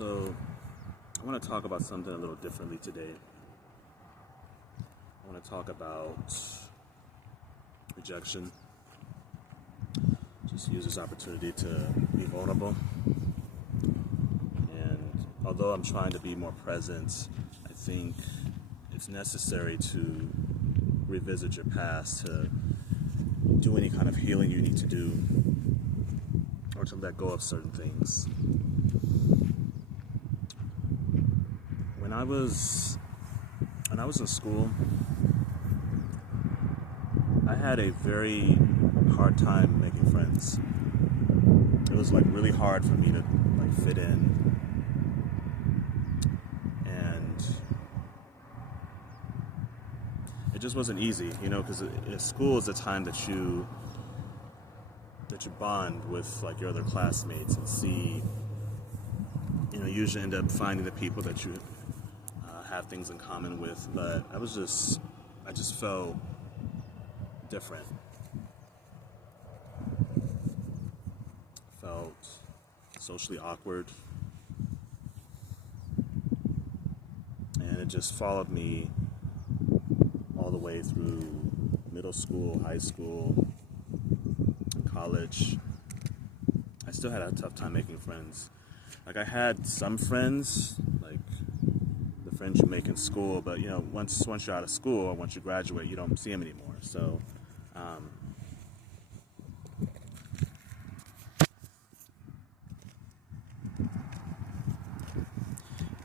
So, I want to talk about something a little differently today. I want to talk about rejection. Just use this opportunity to be vulnerable. And although I'm trying to be more present, I think it's necessary to revisit your past, to do any kind of healing you need to do, or to let go of certain things. When I was in school, I had a very hard time making friends. It was really hard for me to fit in, and it just wasn't easy, because school is the time that you bond with your other classmates and see, you usually end up finding the people that you have things in common with. But I just felt different. Felt socially awkward, and it just followed me all the way through middle school, high school, college. I still had a tough time making friends. I had some friends, the friends you make in school, but once you're out of school or once you graduate, you don't see them anymore. So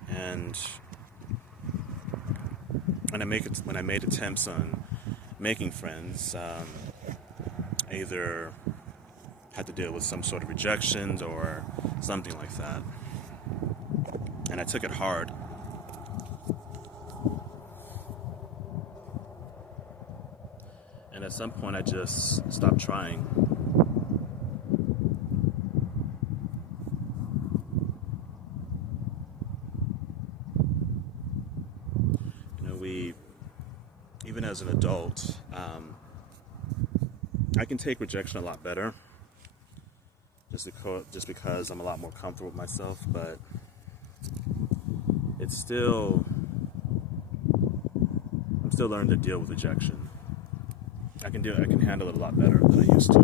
and when I made attempts on making friends, I either had to deal with some sort of rejection or something like that, and I took it hard. And at some point, I just stopped trying. Even as an adult, I can take rejection a lot better, just because I'm a lot more comfortable with myself. But I'm still learning to deal with rejection. I can handle it a lot better than I used to.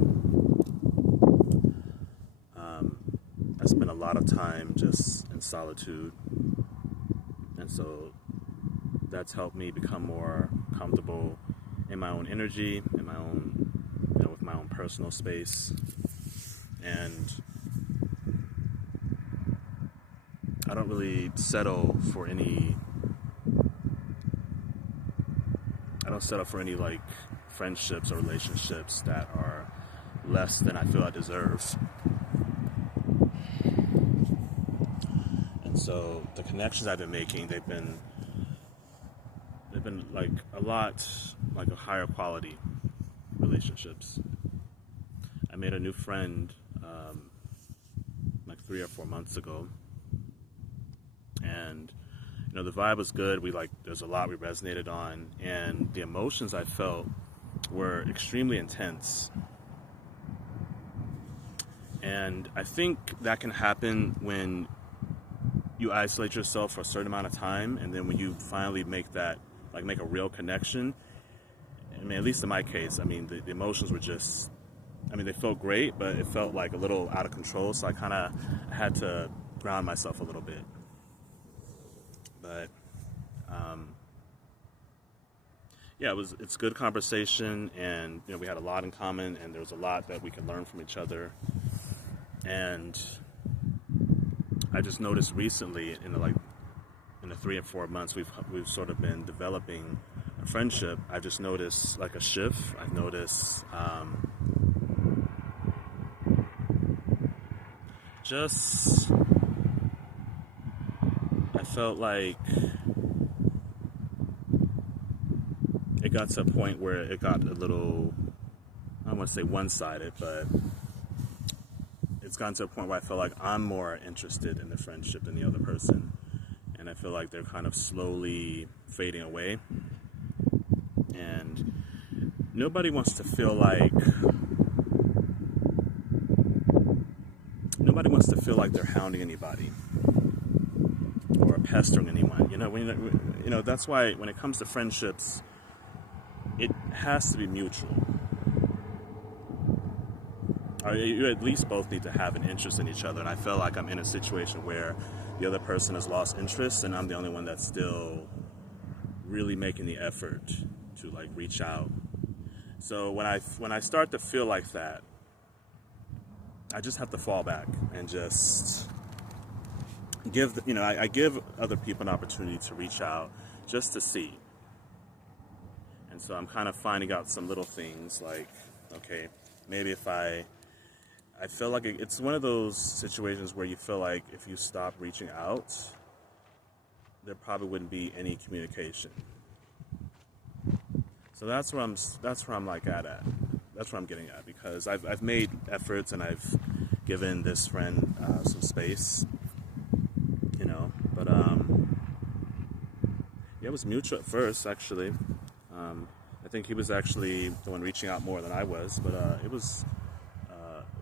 I spend a lot of time just in solitude, and so that's helped me become more comfortable in my own energy, in my own, with my own personal space. And I don't really settle for any friendships or relationships that are less than I feel I deserve. And so the connections I've been making, they've been a lot a higher quality relationships. I made a new friend 3 or 4 months ago, and the vibe was good. There's a lot we resonated on, and the emotions I felt were extremely intense. And I think that can happen when you isolate yourself for a certain amount of time, and then when you finally make a real connection. At least in my case, the emotions were just, they felt great, but it felt a little out of control, so I kind of had to ground myself a little bit. But, it's good conversation, and, we had a lot in common, and there was a lot that we could learn from each other. And I just noticed recently, in the 3 or 4 months we've sort of been developing a friendship, I've just noticed a shift. I've noticed I felt like it got to a point where it got a little, I don't want to say one-sided, but it's gotten to a point where I feel like I'm more interested in the friendship than the other person. And I feel like they're kind of slowly fading away. And nobody wants to feel like they're hounding anybody. or pestering anyone. That's why when it comes to friendships, it has to be mutual. Or you at least both need to have an interest in each other. And I feel like I'm in a situation where the other person has lost interest, and I'm the only one that's still really making the effort to like reach out. So when I start to feel like that, I just have to fall back and just I give other people an opportunity to reach out just to see. And so I'm kind of finding out some little things like, okay, maybe if I feel like it's one of those situations where you feel like if you stop reaching out, there probably wouldn't be any communication. So that's where I'm like at. That's where I'm getting at, because I've made efforts and I've given this friend some space, but yeah, it was mutual at first, actually. I think he was actually the one reaching out more than I was, but it was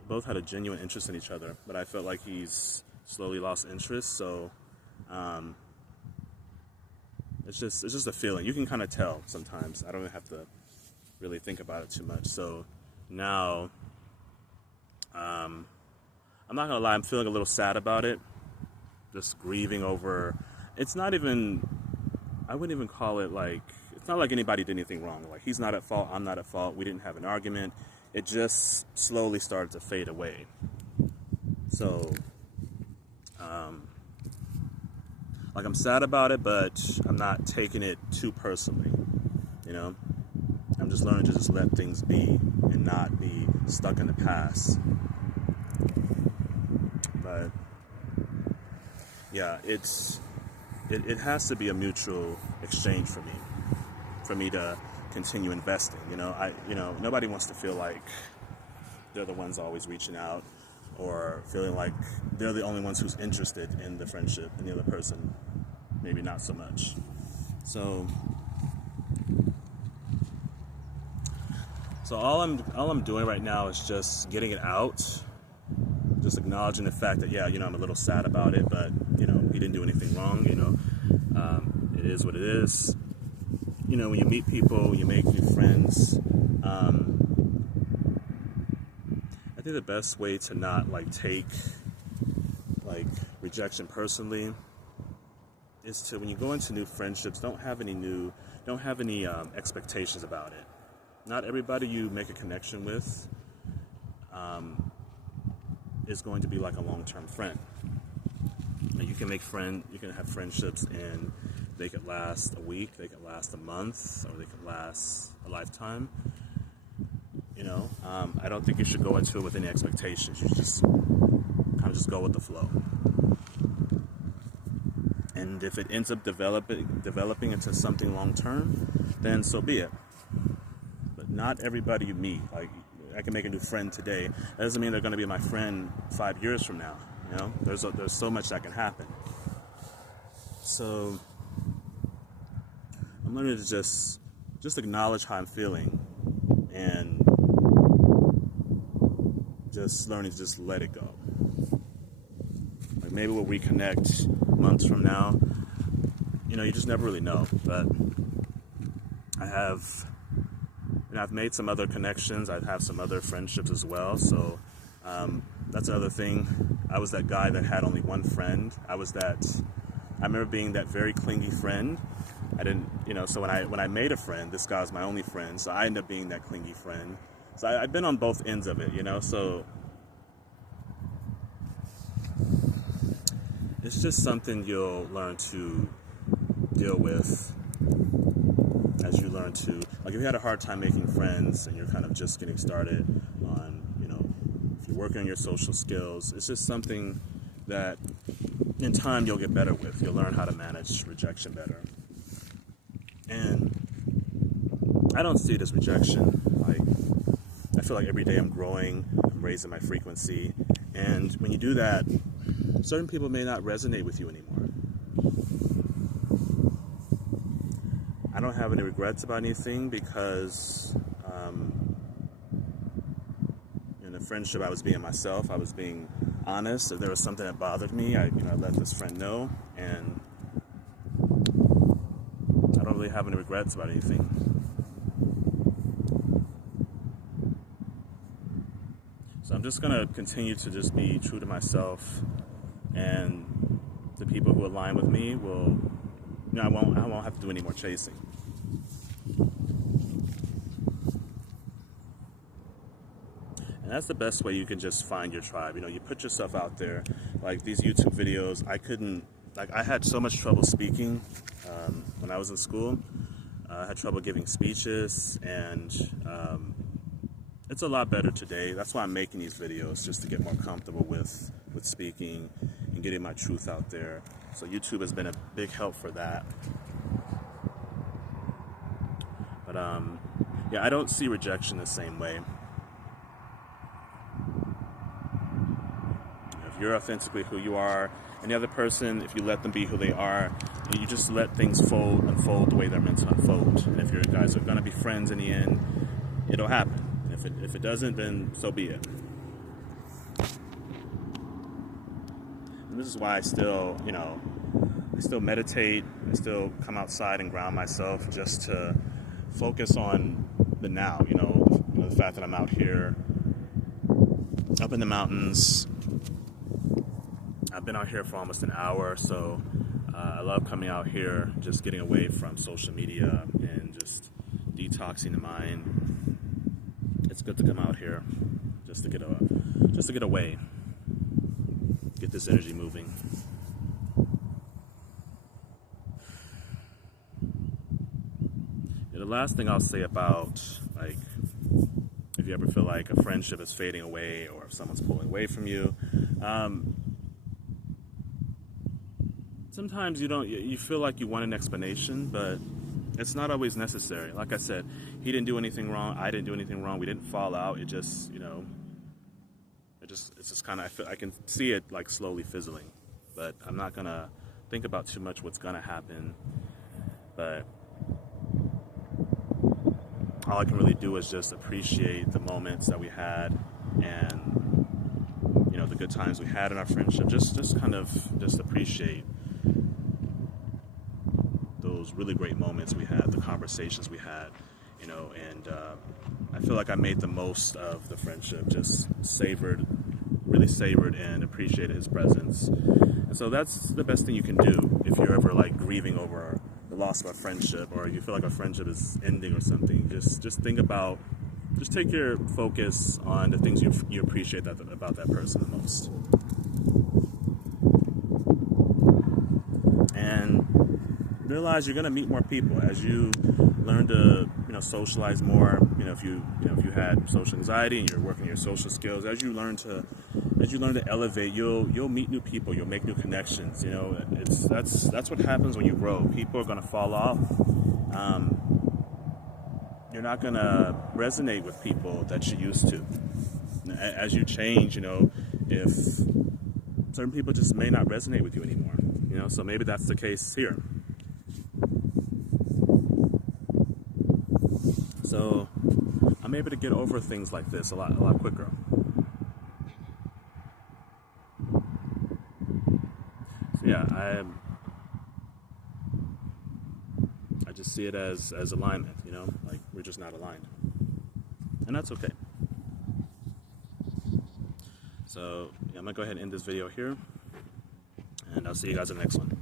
both had a genuine interest in each other, but I felt like he's slowly lost interest. So it's just a feeling. You can kind of tell sometimes. I don't even have to really think about it too much. So now, I'm not gonna lie, I'm feeling a little sad about it. Just grieving over. It's not even. I wouldn't even call it like. It's not like anybody did anything wrong. Like, he's not at fault. I'm not at fault. We didn't have an argument. It just slowly started to fade away. So, like, I'm sad about it, but I'm not taking it too personally. I'm just learning to just let things be and not be stuck in the past. But yeah, it has to be a mutual exchange for me to continue investing. Nobody wants to feel like they're the ones always reaching out, or feeling like they're the only ones who's interested in the friendship, and the other person maybe not so much. So all I'm doing right now is just getting it out, just acknowledging the fact that I'm a little sad about it, but he didn't do anything wrong. It is what it is. When you meet people, you make new friends. I think the best way to not take rejection personally is to, when you go into new friendships, don't have any expectations about it. Not everybody you make a connection with is going to be like a long-term friend. You can have friendships, and they could last a week, they could last a month, or they could last a lifetime. I don't think you should go into it with any expectations. You just kind of just go with the flow. And if it ends up developing into something long-term, then so be it. But not everybody you meet, I can make a new friend today. That doesn't mean they're going to be my friend 5 years from now. There's so much that can happen. So I'm learning to just acknowledge how I'm feeling, and just learning to just let it go. Like, maybe we'll reconnect months from now. You just never really know. But I've made some other connections. I have some other friendships as well. So that's another thing. I was that guy that had only one friend. I remember being that very clingy friend. I didn't, so when I made a friend, this guy was my only friend. So I ended up being that clingy friend. So I've been on both ends of it, so it's just something you'll learn to deal with as you learn to, if you had a hard time making friends and you're kind of just getting started on, if you're working on your social skills, it's just something that in time you'll get better with. You'll learn how to manage rejection better. And I don't see it as rejection. I feel like every day I'm growing, I'm raising my frequency, and when you do that, certain people may not resonate with you anymore. I don't have any regrets about anything, because in the friendship I was being myself, I was being honest. If there was something that bothered me, I let this friend know, and really have any regrets about anything. So I'm just gonna continue to just be true to myself, and the people who align with me will, I won't have to do any more chasing. And that's the best way you can just find your tribe. You put yourself out there. Like these YouTube videos, I had so much trouble speaking when I was in school. I had trouble giving speeches, and it's a lot better today. That's why I'm making these videos, just to get more comfortable with speaking and getting my truth out there. So YouTube has been a big help for that. But yeah, I don't see rejection the same way. If you're authentically who you are, and the other person, if you let them be who they are, you just let things unfold the way they're meant to unfold. And if you guys are going to be friends in the end, it'll happen. And if it doesn't, then so be it. And this is why I still meditate. I still come outside and ground myself, just to focus on the now. The fact that I'm out here, up in the mountains. I've been out here for almost an hour, so I love coming out here, just getting away from social media and just detoxing the mind. It's good to come out here, just to get away, get this energy moving. And the last thing I'll say about, like, if you ever feel like a friendship is fading away, or if someone's pulling away from you, sometimes you feel like you want an explanation, but it's not always necessary. Like I said, he didn't do anything wrong, I didn't do anything wrong, we didn't fall out. It just, it's just kind of, I can see it like slowly fizzling, but I'm not gonna think about too much what's gonna happen. But all I can really do is just appreciate the moments that we had, and the good times we had in our friendship. Just appreciate those really great moments we had, the conversations we had, and I feel like I made the most of the friendship, just really savored and appreciated his presence. And so that's the best thing you can do if you're ever like grieving over the loss of a friendship, or you feel like a friendship is ending or something. Just think about, just take your focus on the things you appreciate about that person the most. And realize you're going to meet more people as you learn to socialize more. If you had social anxiety and you're working your social skills, as you learn to elevate, you'll meet new people, you'll make new connections. That's what happens when you grow. People are going to fall off. You're not going to resonate with people that you used to. As you change, if certain people just may not resonate with you anymore. So maybe that's the case here. So I'm able to get over things like this a lot quicker. So yeah, I just see it as alignment, like we're just not aligned. And that's okay. So yeah, I'm gonna go ahead and end this video here, and I'll see you guys in the next one.